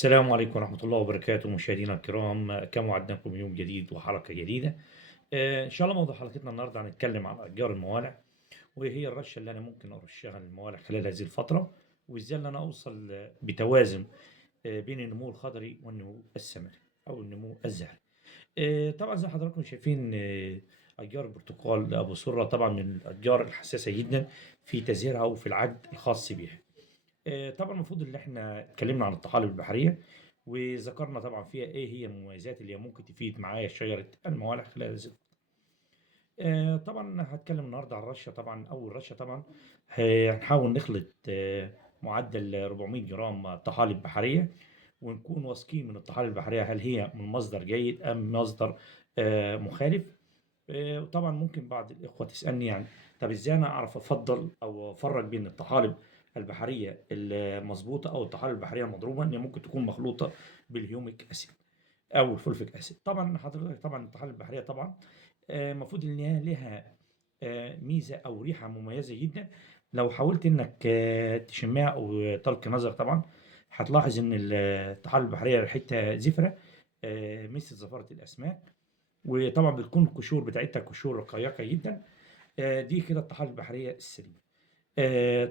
السلام عليكم ورحمة الله وبركاته مشاهدينا الكرام، كما وعدناكم يوم جديد وحلقة جديدة. إن شاء الله موضوع حلقتنا النهاردة هنتكلم عن أشجار الموالع، وهي الرشة اللي أنا ممكن أرشها للموالع خلال هذه الفترة، وإزاي إن أنا أوصل بتوازن بين النمو الخضري والنمو الثمري أو النمو الزهري. طبعًا زي ما حضراتكم شايفين أشجار البرتقال أبو سرة طبعًا من الأشجار الحساسة جدًا في تزهيرها وفي العد الخاص بيها. طبعًا المفروض إن إحنا اتكلمنا عن الطحالب البحرية، وذكرنا طبعًا فيها إيه هي المميزات اللي هي ممكن تفيد معايا شجرة الموالح خلال هذه الفترة. طبعًا هاتكلم النهارده عن الرشة طبعًا، أول رشة طبعًا هنحاول نخلط معدل 400 جرام طحالب بحرية، ونكون واثقين من الطحالب البحرية هل هي من مصدر جيد أم مصدر مخالف. وطبعًا ممكن بعض الإخوة تسألني يعني طب إزاي أنا أعرف أفضّل أو أفرّق بين الطحالب البحرية المضبوطة أو الطحالب البحرية المضروبة، إن هي ممكن تكون مخلوطة بالهيوميك أسيد أو الفولفيك أسيد. طبعًا حضرتك طبعًا الطحالب البحرية طبعًا المفروض إن هي ليها ميزة أو ريحة مميزة جدًا. لو حاولت إنك تشمّها أو تلقي نظر طبعًا، هتلاحظ إن الطحالب البحرية ريحتها زفرة مثل زفارة الأسماك. وطبعًا بتكون القشور بتاعتها قشور رقيقة جدًا. دي كده الطحالب البحرية السليمة.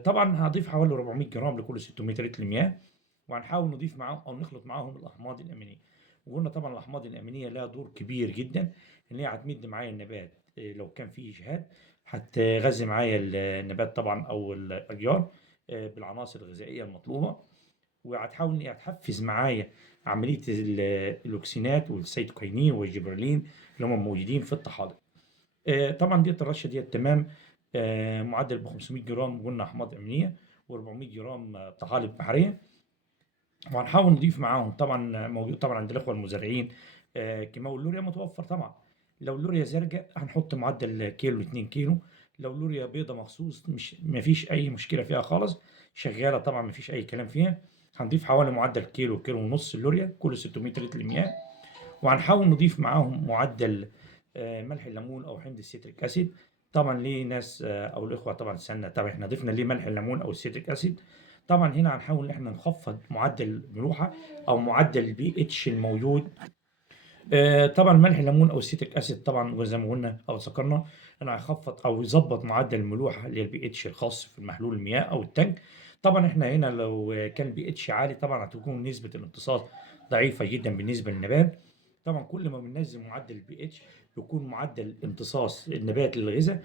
طبعًا هاضيف حوالي 400 جرام لكل 600 لتر مياه، وهنحاول نضيف معاهم أو نخلط معاهم الأحماض الأمينية. وقلنا طبعًا الأحماض الأمينية لها دور كبير جدًا، إن هي هتمد معايا النبات لو كان في إجهاد، هتغذي معايا النبات طبعًا أو الأشجار بالعناصر الغذائية المطلوبة. وهتحاول إن هي تحفّز معايا عملية الأوكسينات والسيتوكاينين والجبرانين اللي هم موجودين في الطحالب. طبعًا ديّة الرشة ديّة تمام. معدّل ب500 جرام قلنا أحماض أمينية و400 جرام طحالب بحرية. وهنحاول نضيف معاهم طبعًا موجود طبعًا عند الإخوة المزارعين كيماوي اللوريا متوفّر طبعًا. لو اللوريا زرقا هنحط معدّل كيلو ل2 كيلو. لو لوريا بيضا مخصوص مش ما فيش أي مشكلة فيها خالص، شغّالة طبعًا ما فيش أي كلام فيها. هنضيف حوالي معدّل كيلو، كيلو ونُص اللوريا كل 600 لتر مياه. وهنحاول نضيف معاهم معدل ملح الليمون أو حمض السيتريك أسيد. طبعًا ليه ناس أو الإخوة طبعًا تسألنا طب إحنا ضِفنا ليه ملح الليمون أو السيتريك أسيد؟ طبعًا هنا هنحاول إن إحنا نخفّض معدل الملوحة أو معدل الpH الموجود. طبعًا ملح الليمون أو السيتريك أسيد طبعًا وزي ما قُلنا أو ذكرنا إنه هيخفّض أو يضبّط معدل الملوحة اللي هي الpH الخاص في محلول المياه أو التلج. طبعًا إحنا هنا لو كان الpH عالي طبعًا هتكون نسبة الامتصاص ضعيفة جدًا بالنسبة للنبات. طبعًا كل ما بننزّل معدل الpH بيكون معدل امتصاص النبات للغذا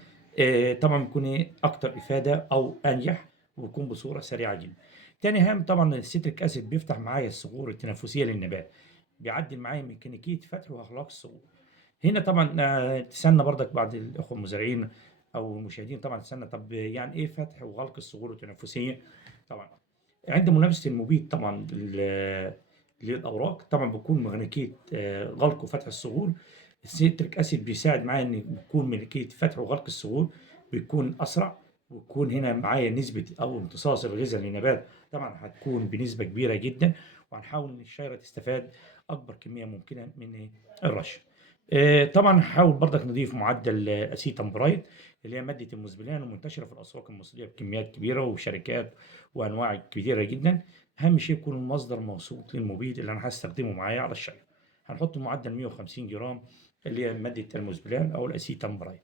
طبعًا بيكون إيه، أكتر إفادة أو أنجح وبيكون بصورة سريعة جدًا. تاني هام طبعًا السيتريك أسيد بيفتح معايا الثغور التنفسية للنبات، بيعدّل معايا ميكانيكية فتح وإغلاق الثغور. هنا طبعًا تسألنا برضك بعض الإخوة المزارعين أو المشاهدين طبعًا تسألنا طب يعني إيه فتح وغلق الثغور التنفسية؟ طبعًا عند ملامسة المبيد طبعًا للأوراق طبعًا بتكون ميكانيكية غلق وفتح الثغور. السيتريك أسيد بيساعد معايا إن بتكون ميكانيكية فتح وغلق الثغور بتكون أسرع، وتكون هنا معايا نسبة أو امتصاص الغذا للنبات طبعًا هتكون بنسبة كبيرة جدًا. وهنحاول إن الشجرة تستفاد أكبر كمية ممكنة من الرش. طبعًا هاحاول برضك نضيف معدل أسيتامبرايد اللي هي مادة المسبلان المنتشرة في الأسواق المصرية بكميات كبيرة وشركات وأنواع كتيرة جدًا. أهم شيء يكون المصدر موثوق للمبيد اللي أنا هاستخدمه معايا على الشجرة. هنحط معدل 150 جرام اللي هي مادة المسبلان أو الأسيتامبرايد.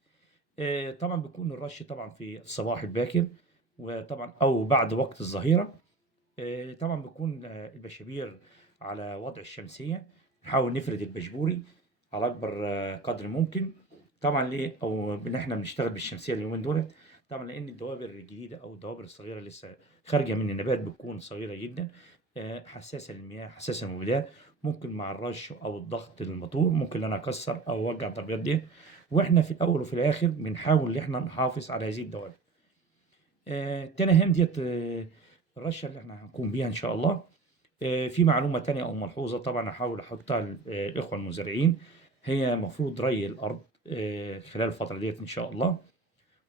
طبعًا بيكون الرش طبعًا في الصباح الباكر، وطبعًا أو بعد وقت الظهيرة. طبعًا بيكون البشابير على وضع الشمسية. نحاول نفرد البشبوري على أكبر قدر ممكن. طبعًا ليه أو إن إحنا بنشتغل بالشمسية اليومين دُولة، طبعًا لإن الدوابر الجديدة أو الدوابر الصغيرة لسه خارجة من النبات بتكون صغيرة جدًا، حساسة للمياه، حساسة للمبيدات. ممكن مع الرش أو الضغط الموتور ممكن إن أنا أكسّر أو أوجّع الضربيات ديّة. وإحنا في الأول وفي الآخر بنحاول إن إحنا نحافظ على هذه الدوابر. تاني أهم ديّة الرشة اللي إحنا هنقوم بيها إن شاء الله. في معلومة تانية أو ملحوظة طبعًا هاحاول أحطها للإخوة المزارعين. هي مفروض ري الأرض خلال الفترة ديّة إن شاء الله.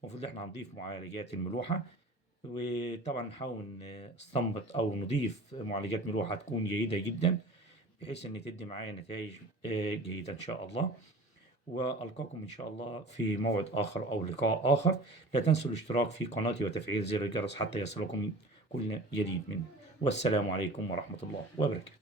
المفروض إن إحنا هنضيف معالجات الملوحة، وطبعًا نحاول نستنبط أو نضيف معالجات ملوحة تكون جيدة جدًا، بحيث إن تدّي معايا نتايج جيدة إن شاء الله. وألقاكم إن شاء الله في موعد آخر أو لقاء آخر. لا تنسوا الاشتراك في قناتي وتفعيل زر الجرس حتى يصلكم كل جديد مني. والسلام عليكم ورحمة الله وبركاته.